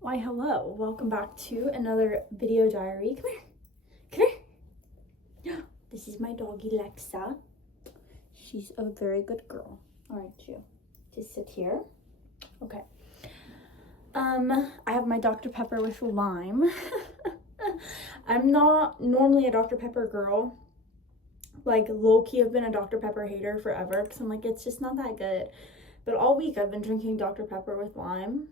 Why, hello. Welcome back to another video diary. Come here. Come here. This is my doggy, Lexa. She's a very good girl, aren't you? Just sit here. Okay. I have my Dr. Pepper with lime. I'm not normally a Dr. Pepper girl. Like, low-key, I've been a Dr. Pepper hater forever because I'm like, it's just not that good. But all week I've been drinking Dr. Pepper with lime.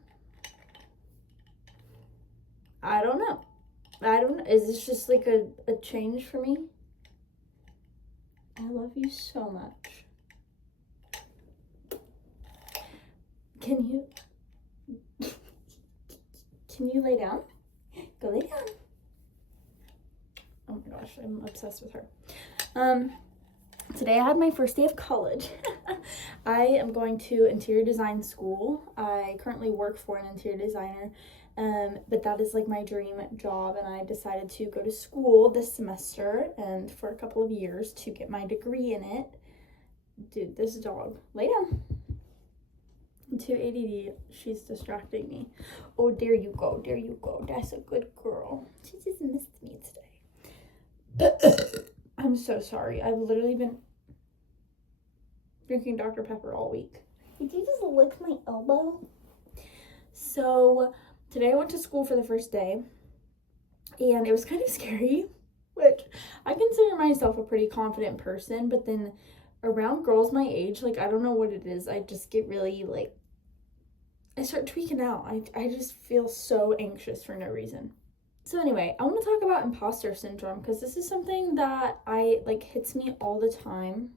I don't know. Is this just like a change for me? I love you so much. Can you lay down? Go lay down. Oh my gosh, I'm obsessed with her. Today I had my first day of college. I am going to interior design school. I currently work for an interior designer, but that is like my dream job, and I decided to go to school this semester and for a couple of years to get my degree in it. Dude, this dog, lay down. I'm too ADD. She's distracting me. Oh, there you go. There you go. That's a good girl. She just missed me today. I'm so sorry. I've literally been drinking Dr. Pepper all week. Did you just lick my elbow? So today I went to school for the first day, and it was kind of scary, which I consider myself a pretty confident person, but then around girls my age, like, I don't know what it is. I just get really, like, I start tweaking out. I just feel so anxious for no reason. So anyway, I want to talk about imposter syndrome because this is something that hits me all the time.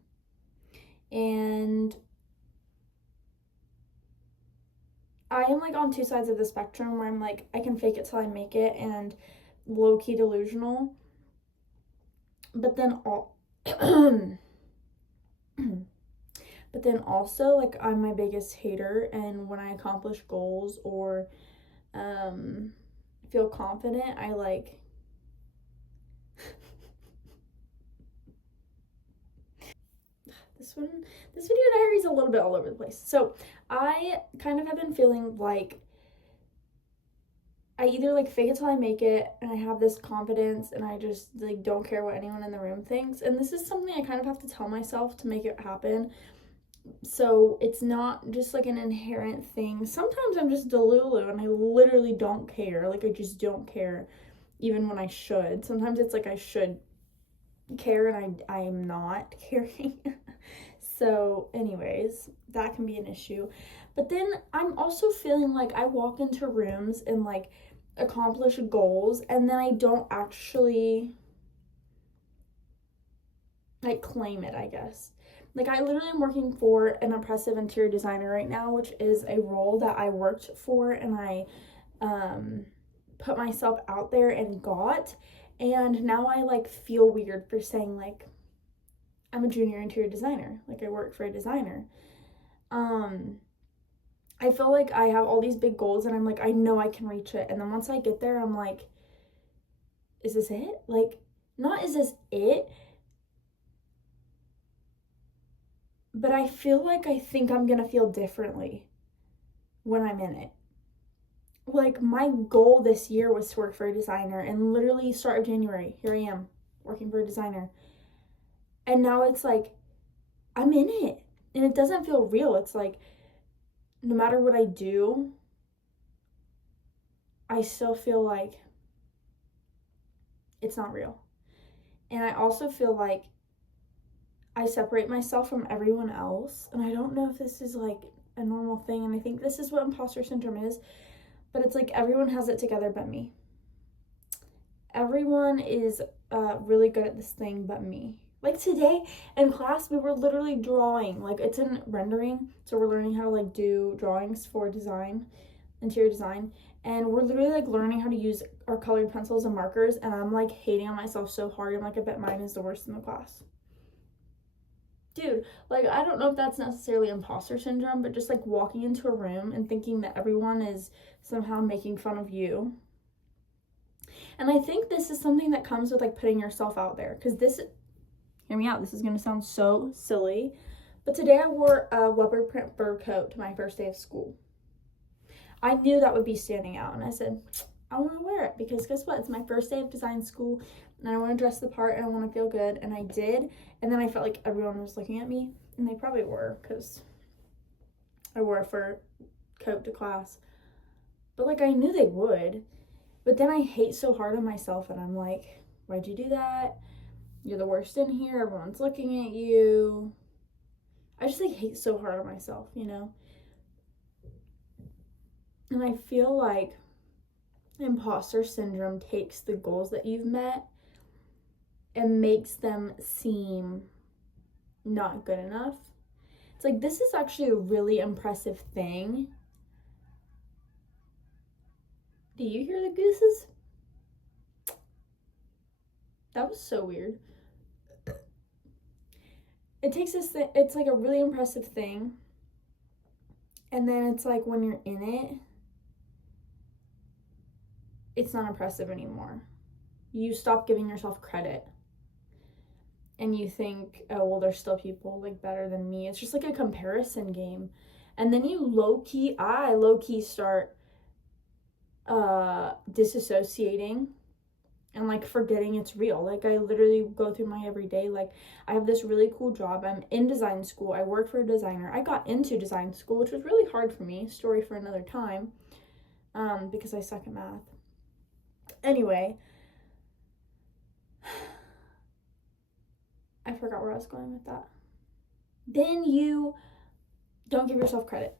And I am like on two sides of the spectrum where I'm like, I can fake it till I make it and low-key delusional. But then also, like, I'm my biggest hater, and when I accomplish goals or feel confident, I like this video diary is a little bit all over the place. So I kind of have been feeling like I either like fake it till I make it and I have this confidence and I just like don't care what anyone in the room thinks, and this is something I kind of have to tell myself to make it happen. So it's not just like an inherent thing. Sometimes I'm just delulu and I literally don't care. Like, I just don't care even when I should. Sometimes it's like I should care and I'm not caring. So anyways, that can be an issue. But then I'm also feeling like I walk into rooms and like accomplish goals, and then I don't actually like claim it, I guess. Like, I literally am working for an impressive interior designer right now, which is a role that I worked for and I put myself out there and got. And now I like feel weird for saying like I'm a junior interior designer. Like, I work for a designer. I feel like I have all these big goals and I'm like, I know I can reach it. And then once I get there, I'm like, is this it? Like, not is this it? But I feel like I think I'm gonna feel differently when I'm in it. Like, my goal this year was to work for a designer, and literally start of January, here I am working for a designer. And now it's like, I'm in it. And it doesn't feel real. It's like, no matter what I do, I still feel like it's not real. And I also feel like I separate myself from everyone else. And I don't know if this is like a normal thing. And I think this is what imposter syndrome is. But it's like everyone has it together but me. Everyone is really good at this thing but me. Like, today in class, we were literally drawing. Like, it's in rendering. So we're learning how to like do drawings for design, interior design. And we're literally like learning how to use our colored pencils and markers. And I'm like hating on myself so hard. I'm like, I bet mine is the worst in the class. Dude, like, I don't know if that's necessarily imposter syndrome, but just like walking into a room and thinking that everyone is somehow making fun of you. And I think this is something that comes with like putting yourself out there, because hear me out, this is going to sound so silly, but today I wore a leopard print fur coat to my first day of school. I knew that would be standing out, and I said, I want to wear it because guess what? It's my first day of design school, and I want to dress the part, and I want to feel good, and I did. And then I felt like everyone was looking at me, and they probably were because I wore a fur coat to class. But like I knew they would. But then I hate so hard on myself, and I'm like, why'd you do that? You're the worst in here. Everyone's looking at you. I just like hate so hard on myself, you know? And I feel like imposter syndrome takes the goals that you've met and makes them seem not good enough. It's like, this is actually a really impressive thing. Do you hear the gooses? That was so weird. It takes this thing, it's like a really impressive thing. And then it's like when you're in it, it's not impressive anymore. You stop giving yourself credit. And you think, oh, well, there's still people like better than me. It's just like a comparison game. And then you I low-key start disassociating and like forgetting it's real. Like I literally go through my everyday, like I have this really cool job. I'm in design school. I work for a designer. I got into design school, which was really hard for me. Story for another time. Because I suck at math. Anyway, I forgot where I was going with that. Then you don't give yourself credit.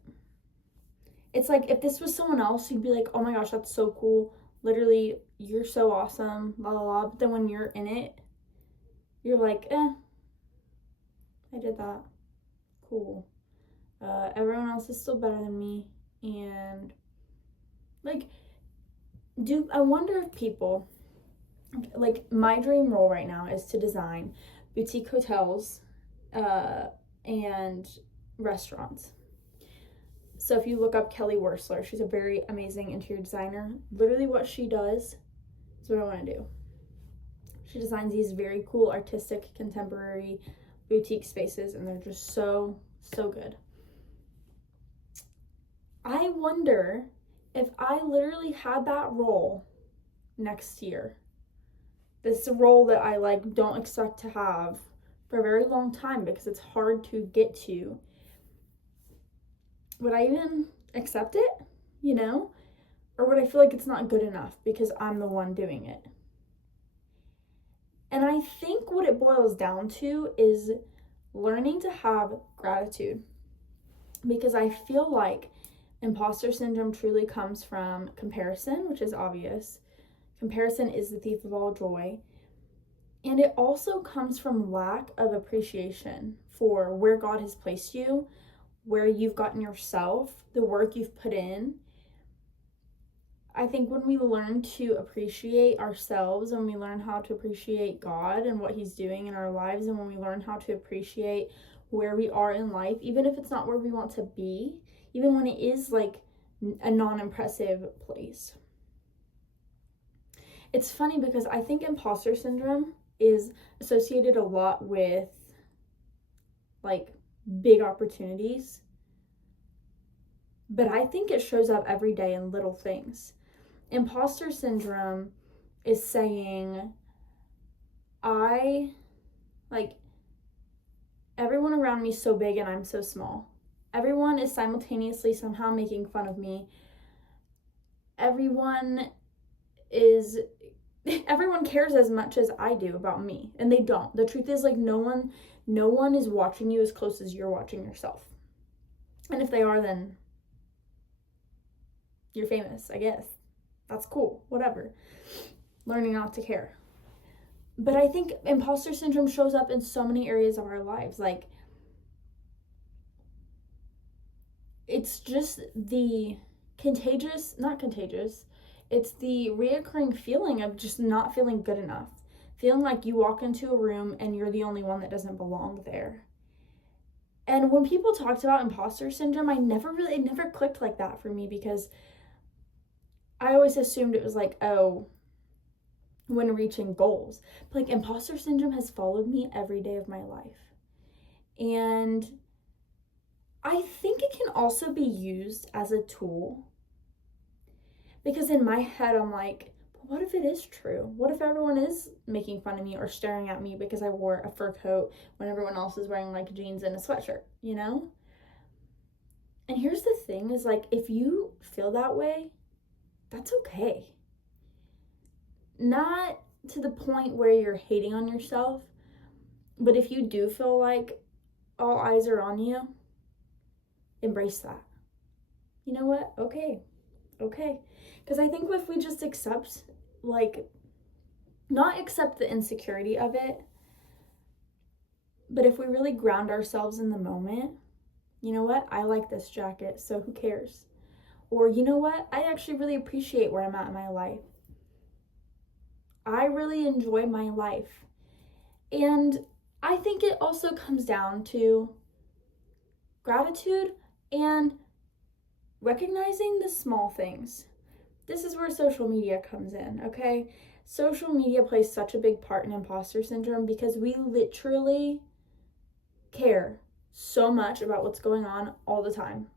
It's like if this was someone else, you'd be like, oh my gosh, that's so cool. Literally, you're so awesome, blah, blah, blah. But then when you're in it, you're like, I did that. Cool. Everyone else is still better than me. And like, I wonder if people, like my dream role right now is to design boutique hotels and restaurants. So if you look up Kelly Wursler, she's a very amazing interior designer. Literally what she does is what I want to do. She designs these very cool, artistic, contemporary boutique spaces, and they're just so, so good. I wonder if I literally had that role next year. This role that I like don't expect to have for a very long time because it's hard to get to. Would I even accept it, you know? Or would I feel like it's not good enough because I'm the one doing it? And I think what it boils down to is learning to have gratitude. Because I feel like imposter syndrome truly comes from comparison, which is obvious. Comparison is the thief of all joy. And it also comes from lack of appreciation for where God has placed you, where you've gotten yourself, the work you've put in. I think when we learn to appreciate ourselves, and we learn how to appreciate God and what He's doing in our lives, and when we learn how to appreciate where we are in life, even if it's not where we want to be, even when it is like a non-impressive place. It's funny because I think imposter syndrome is associated a lot with like big opportunities, but I think it shows up every day in little things. Imposter syndrome is saying, everyone around me is so big and I'm so small. Everyone is simultaneously somehow making fun of me. Everyone cares as much as I do about me, and they don't. The truth is, like, no one is watching you as close as you're watching yourself. And if they are, then you're famous, I guess. That's cool, whatever. Learning not to care. But I think imposter syndrome shows up in so many areas of our lives. Like, it's just the it's the reoccurring feeling of just not feeling good enough. Feeling like you walk into a room and you're the only one that doesn't belong there. And when people talked about imposter syndrome, it never clicked like that for me, because I always assumed it was like, oh, when reaching goals. But like, imposter syndrome has followed me every day of my life. And I think it can also be used as a tool Because in my head, I'm like, what if it is true? What if everyone is making fun of me or staring at me because I wore a fur coat when everyone else is wearing like jeans and a sweatshirt, you know? And here's the thing is like, if you feel that way, that's okay. Not to the point where you're hating on yourself, but if you do feel like all eyes are on you, embrace that. You know what? Okay. Because I think if we just accept, like, not accept the insecurity of it, but if we really ground ourselves in the moment, you know what? I like this jacket, so who cares? Or, you know what? I actually really appreciate where I'm at in my life. I really enjoy my life. And I think it also comes down to gratitude and recognizing the small things. This is where social media comes in, okay? Social media plays such a big part in imposter syndrome because we literally care so much about what's going on all the time.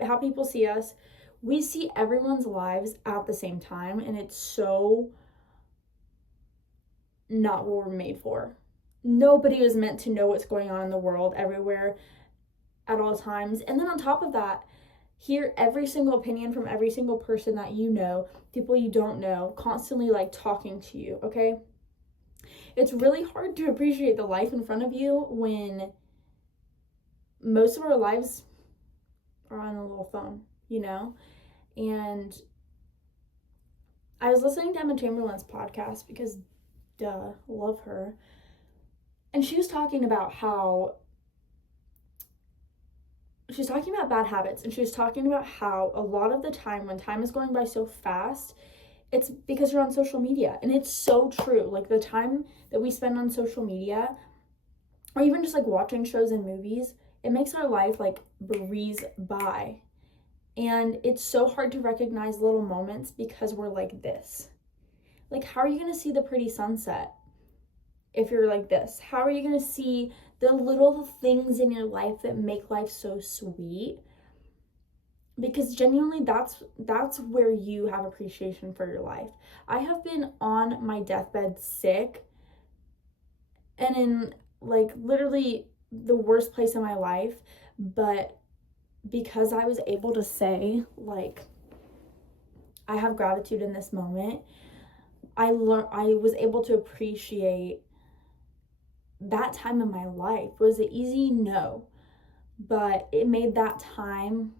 How people see us. We see everyone's lives at the same time, and it's so not what we're made for. Nobody is meant to know what's going on in the world everywhere at all times. And then on top of that, hear every single opinion from every single person that you know, people you don't know, constantly like talking to you, okay? It's really hard to appreciate the life in front of you when most of our lives are on a little phone, you know? And I was listening to Emma Chamberlain's podcast because, duh, love her. And she was talking about she's talking about bad habits, and she was talking about how a lot of the time when time is going by so fast, it's because you're on social media. And it's so true. Like the time that we spend on social media, or even just like watching shows and movies, it makes our life like breeze by. And it's so hard to recognize little moments because we're like this. Like, how are you going to see the pretty sunset if you're like this? How are you going to see the little things in your life that make life so sweet? Because genuinely, that's where you have appreciation for your life. I have been on my deathbed sick and in like literally the worst place in my life, but because I was able to say like I have gratitude in this moment, I was able to appreciate that time in my life. Was it easy? No, but it made that time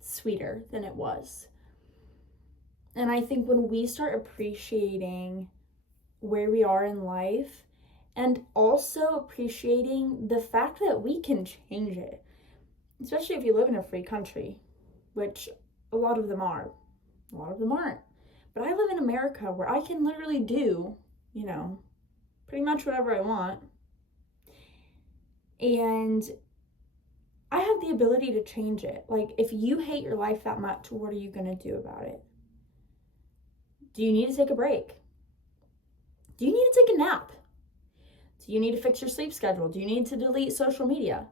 sweeter than it was. And I think when we start appreciating where we are in life and also appreciating the fact that we can change it, especially if you live in a free country, which a lot of them are, a lot of them aren't. But I live in America where I can literally do, you know, pretty much whatever I want. And I have the ability to change it. Like, if you hate your life that much, what are you going to do about it? Do you need to take a break? Do you need to take a nap? Do you need to fix your sleep schedule? Do you need to delete social media?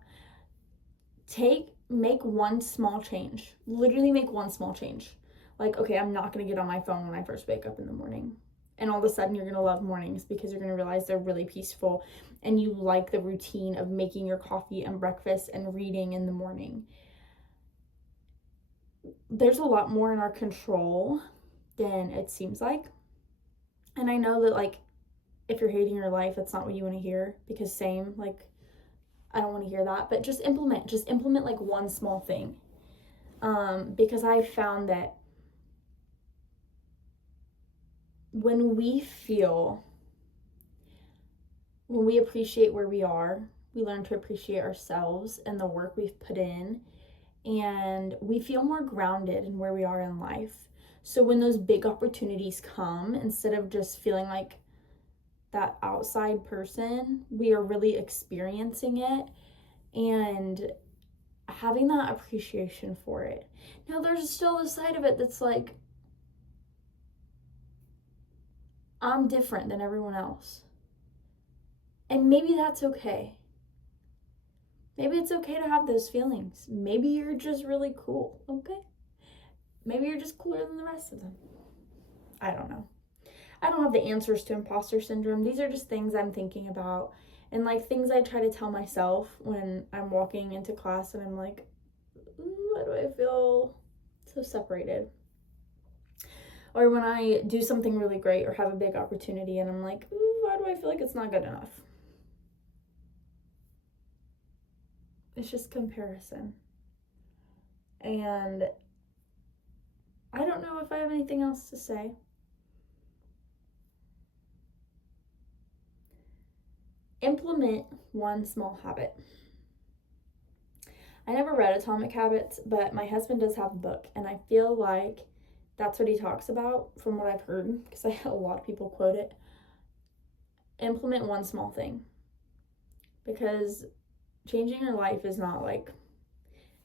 Make one small change. Literally make one small change. Like, okay, I'm not going to get on my phone when I first wake up in the morning. And all of a sudden you're going to love mornings because you're going to realize they're really peaceful and you like the routine of making your coffee and breakfast and reading in the morning. There's a lot more in our control than it seems like. And I know that, like, if you're hating your life, that's not what you want to hear, because same, like, I don't want to hear that. But just implement like one small thing. Because I found that when we appreciate where we are, we learn to appreciate ourselves and the work we've put in, and we feel more grounded in where we are in life. So when those big opportunities come, instead of just feeling like that outside person, we are really experiencing it and having that appreciation for it. Now, there's still the side of it that's like, I'm different than everyone else. And maybe that's okay. Maybe it's okay to have those feelings. Maybe you're just really cool, okay? maybe you're just cooler than the rest of them. I don't know. I don't have the answers to imposter syndrome. These are just things I'm thinking about, and like things I try to tell myself when I'm walking into class and I'm like, why do I feel so separated? Or when I do something really great or have a big opportunity and I'm like, why do I feel like it's not good enough? It's just comparison. And I don't know if I have anything else to say. Implement one small habit. I never read Atomic Habits, but my husband does have a book, and I feel like that's what he talks about from what I've heard, because I had a lot of people quote it. Implement one small thing, because changing your life is not like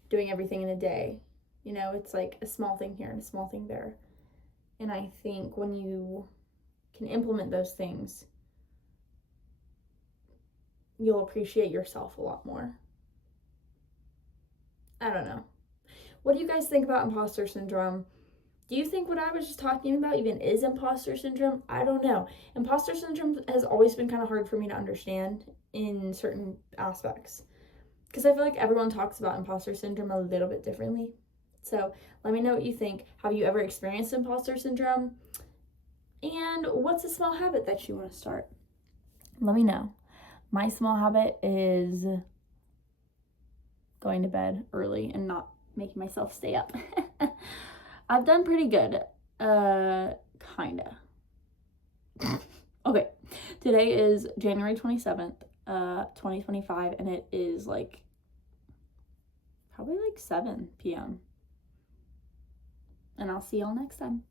doing everything in a day. You know, it's like a small thing here and a small thing there. And I think when you can implement those things, you'll appreciate yourself a lot more. I don't know. What do you guys think about imposter syndrome? Do you think what I was just talking about even is imposter syndrome? I don't know. Imposter syndrome has always been kind of hard for me to understand in certain aspects, because I feel like everyone talks about imposter syndrome a little bit differently. So let me know what you think. Have you ever experienced imposter syndrome? And what's a small habit that you want to start? Let me know. My small habit is going to bed early and not making myself stay up. I've done pretty good. Kinda. Okay. Today is January 27th, 2025, and it is like probably like 7 p.m. And I'll see y'all next time.